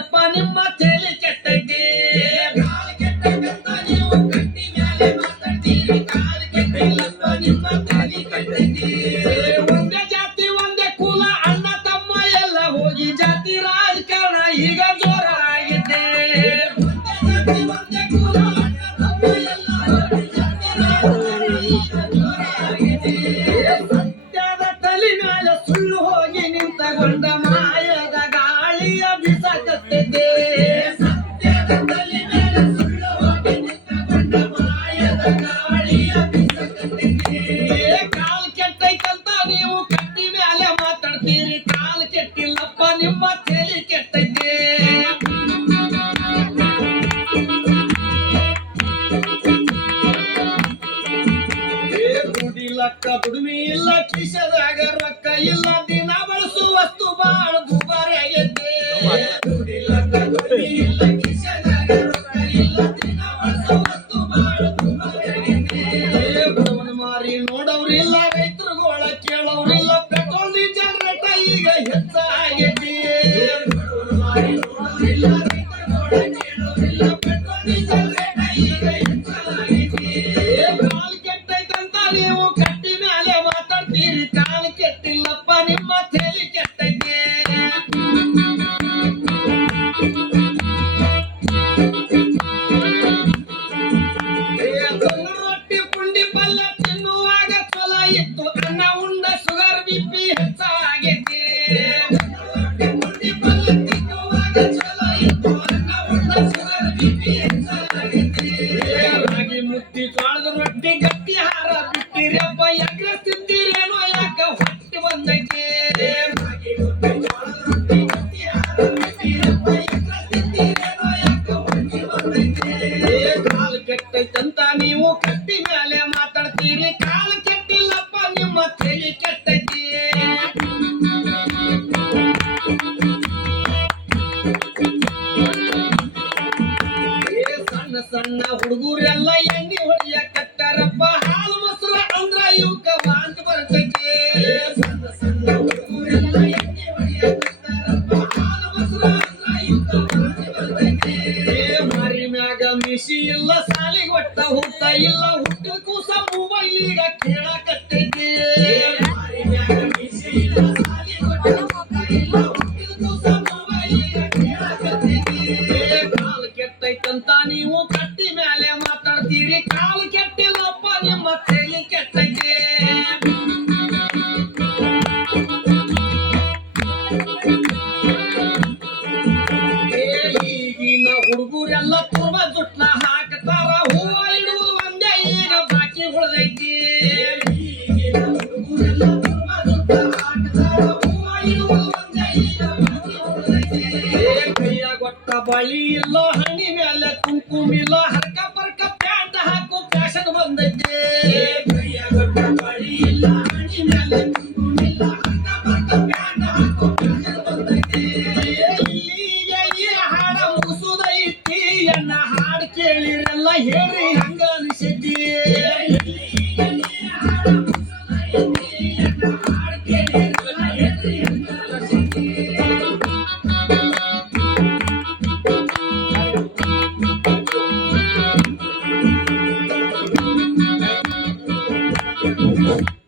ಕೆಟ್ಟಿಲ್ಲಪ್ಪ ನಿಮ್ಮ ತಲೆ ಕೆಟ್ಟೈತಿ ಕಾಲ್ ಕೆಟ್ಟಂತ ನೀವು ಕಟ್ಟಿ ಮೇಲೆ ಮಾತಾಡ್ತೀರಿ ಕಾಲ್ ಕೆಟ್ಟಿಲ್ಲಪ್ಪ ನಿಮ್ಮ ತಲೆ ಕೆಟ್ಟೈತಿ ಒಂದೇ ಜಾತಿ ಒಂದೇ ಕುಲ ಅಣ್ಣ ತಮ್ಮ ಎಲ್ಲ ಹೋಗಿ ಜಾತಿ ರಾಜಕಾರಣ ಈಗ ಜೋರ ಆಗಿದೆ ಒಂದೇ ಜಾತಿ ಒಂದೇ ಕುಲ ಅಣ್ಣ ತಮ್ಮ ಎಲ್ಲ ಹೋಗಿ ಜಾತಿ ರಾಜಕಾರಣ ಈಗ ಜೋರ ಆಗಿದೆ ಸತ್ಯದ ತಲೆ ಮೇಲೆ ಸುಳ್ಳು ಹೋಗಿ ನಿಂತಗೊಂಡ ಮಾಯದ ಗಾಳಿಯ ಬಿಸಾಕತ್ತಿದೆ ಸತ್ಯದ ತಲೆ ಮೇಲೆ ಸುಳ್ಳು ಹೋಗಿ ನಿಂತಗೊಂಡ ಮಾಯದ ಗಾಳಿಯ ಬಿಸಾಕತ್ತಿದೆ ಕಾಲ್ ಕೆಟ್ಟೈತಂತ ನೀವು ಕಟ್ಟಿ ಮೇಲೆ ಮಾತಾಡ್ತೀರಿ ಕಾಲ್ ಕೆಟ್ಟಿಲ್ಲಪ್ಪ ನಿಮ್ಮ ತಲೆ ಕೆಟ್ಟೈತೆ ದುಡಿಲಕ್ಕ ದುಡಿಮೆ ಇಲ್ಲ ಕಿಸದಾಗ ರೊಕ್ಕ ಇಲ್ಲ ದಿನ ಬಳಸು ವಸ್ತು ಬಾಳ ದುಬಾರಿ ಆಗೈತೆ ದುಡಿಲಕ್ಕ ದುಡಿಮೆ ಇಲ್ಲ ಕಿಸದಾಗ ರೊಕ್ಕ ಇಲ್ಲ ದಿನ ಬಳಸು ವಸ್ತು ಬಾಳ ದುಬಾರಿ ಆಗೈತೆ ಬಡವನ ಮಾರಿ ನೋಡವ್ರಿಲ್ಲ ರೈತರುಗಳ ಕೇಳವ್ರಿಲ್ಲ ಪೆಟ್ರೋಲ್ ಡೀಸೆಲ್ ರೇಟ ಈಗ ಹೆಚ್ಚಾಗೈತಿ ಬಡವನ ಮಾರಿ ನೋಡವ್ರಿಲ್ಲ ರೈತರುಗಳ ಕೇಳವ್ರಿಲ್ಲ ಪೆಟ್ರೋಲ್ ಡೀಸೆಲ್ ರೇಟ ಈಗ ಹೆಚ್ಚಾಗೈತಿ ಕಾಲ್ ಕೆಟ್ಟೈತಂತ ನೀವು ಕಟ್ಟಿ ಮೇಲೆ ಮಾತಾಡ್ತೀರಿ ಕಾಲ್ ಕೆಟ್ಟಿಲ್ಲಪ್ಪ ನಿಮ್ಮ ತಲೆ ಕೆಟ್ಟೈತೆ ರೊಟ್ಟಿ ಪುಂಡಿ ಪಲ್ಯ ತಿನ್ನುವಾಗ ಚಲೋ ಇತ್ತು ಅನ್ನ ಉಂಡ ಶುಗರ್ ಬಿಪಿ ಹೆಚ್ಚಾಗೈತಿ ರೊಟ್ಟಿ ಪುಂಡಿ ಪಲ್ಯ ತಿನ್ನುವಾಗ ಚಲೋ ಇತ್ತು ಅನ್ನ ಉಂಡ ಶುಗರ್ ಬಿಪಿ ಹೆಚ್ಚಾಗೈತಿ ರಾಗಿ ಮುದ್ದಿ ಜೋಳದ ರೊಟ್ಟಿ ಗಟ್ಟಿ ಹಾರ ಬಿಟ್ಟಿರಪ್ಪ ಯಾಕೆ ತಿಂತೀರೇನೋ ಯಾಕ ಹೊಟ್ಟೆ ಬಂದೈತಿ ರಾಗಿ ಮುದ್ದಿ ಜೋಳದ ರೊಟ್ಟಿ ಗಟ್ಟಿ ಹಾರ ಬಿಟ್ಟಿರಪ್ಪ ಯಾಕೆ ತಿಂತೀರೇನೋ ಯಾಕ ಹೊಟ್ಟೆ ಬಂದೈತಿ ಕಾಲ್ ಕೆಟ್ಟೈತಂತ ನೀವು ಕಟ್ಟಿ ಮೇಲೆ ಮಾತಾಡ್ತೀರಿ ಕಾಲ್ ಕೆಟ್ಟಿಲ್ಲಪ್ಪ ನಿಮ್ಮ ತಲೆ ಕೆಟ್ಟೈತಿ ಸಣ್ಣ ಸಣ್ಣ ಹುಡುಗರೆಲ್ಲ ಎಣ್ಣೆ ಹೊಡಿಯ ಕಟ್ಟಾರಪ್ಪ ಹಾಲು ಮೊಸರು ಅಂದ್ರ ಇವಕ್ಕ ವಾಂತಿ ಬರ್ತೈತಿ ಸಣ್ಣ ಸಣ್ಣ ಹುಡುಗರೆಲ್ಲ ಎಣ್ಣೆ ಹೊಡಿಯ ಕಟ್ಟಾರಪ್ಪ ಹಾಲು ಮೊಸರು ಅಂದ್ರ ಇವಕ್ಕ ವಾಂತಿ ಬರ್ತೈತಿ ಮಾರಿ ಮ್ಯಾಗ ಮಿಸಿ ಇಲ್ಲ ಸಾಲಿಗೆ ಒಟ್ಟ ಹುಟ್ಟ ಇಲ್ಲ ಹುಟ್ಟಿದ ಕೂಸ ಮೊಬೈಲ್ ಈಗ ಕೇಳಕತ್ತೈತಿ ಮಾರಿ ಮ್ಯಾಗ ಮಿಸಿ ಇಲ್ಲ ಸಾಲಿಗೆ ಒಟ್ಟ ಹುಟ್ಟ ಇಲ್ಲ ಹುಟ್ಟಿದ ಕೂಸ ಮೊಬೈಲ್ ಈಗ ಕೇಳಕತ್ತೈತಿ ಕಾಲ್ ಕೆಟ್ಟೈತಂತ ನೀವು ಕಟ್ಟಿ ಮೇಲೆ ಮಾತಾಡ್ತೀರಿ ಕಾಲ್ ಕೆಟ್ಟಿಲ್ಲಪ್ಪ ನಿಮ್ಮ ತಲೆ ಕೆಟ್ಟೈತೆ ಈಗಿನ ಹುಡುಗರೆಲ್ಲ ತುರ್ಬ ಜುಟ್ನ ಹಾಕ್ತಾರ ಹೂವ ಇಡುವುದು ಒಂದೇ ಈಗ ಬಾಕಿ ಉಳ್ದೈತಿ ಈಗಿನ ಹುಡುಗರೆಲ್ಲ ತುರ್ಬ ಜುಟ್ನ ಹಾಕ್ತಾರ ಹೂವ ಇಡುವುದು ಒಂದೇ ಈಗ ಬಾಕಿ ಉಳ್ದೈತಿ ಕೈಯಾಗ ಒಟ್ಟ ಬಳಿ ಇಲ್ಲ ಹಣ್ಣಿ ಮೇಲೆ ಕುಂಕುಮಿಲ್ಲ ಹರ್ಕ ಪರ್ಕ ಪ್ಯಾಂಟ್ ಹಾಕು ಫ್ಯಾಷನ್ ಬಂದೈತಿ ಕೈಯಾಗ ಒಟ್ಟ ಬಳಿ ಇಲ್ಲ ಹಣ್ಣಿ ಮೇಲೆ ಕುಂಕುಮಿಲ್ಲ ಹರ್ಕ ಪರ್ಕ ಪ್ಯಾಂಟ್ ಹಾಕು ಫ್ಯಾಷನ್ ಬಂದೈತಿ ಇಲ್ಲಿಗೆ ಈ ಹಾಡ ಮುಗಿಸುದೈತಿ ಎನ್ನ ಹಾಡು ಕೇಳಿರಲ್ಲ ಹೇಳಿ ಹಂಗ ಅನಿಸೈತಿ ಇಲ್ಲಿಗೆ ಈ ಹಾಡ ಮುಗಿಸುದೈತಿ ಎನ್ನ ಹಾಡು ಕೇಳಿರಲ್ಲ ಹೇಳಿ ಹಂಗ ಅನಿಸೈತಿ Thank you.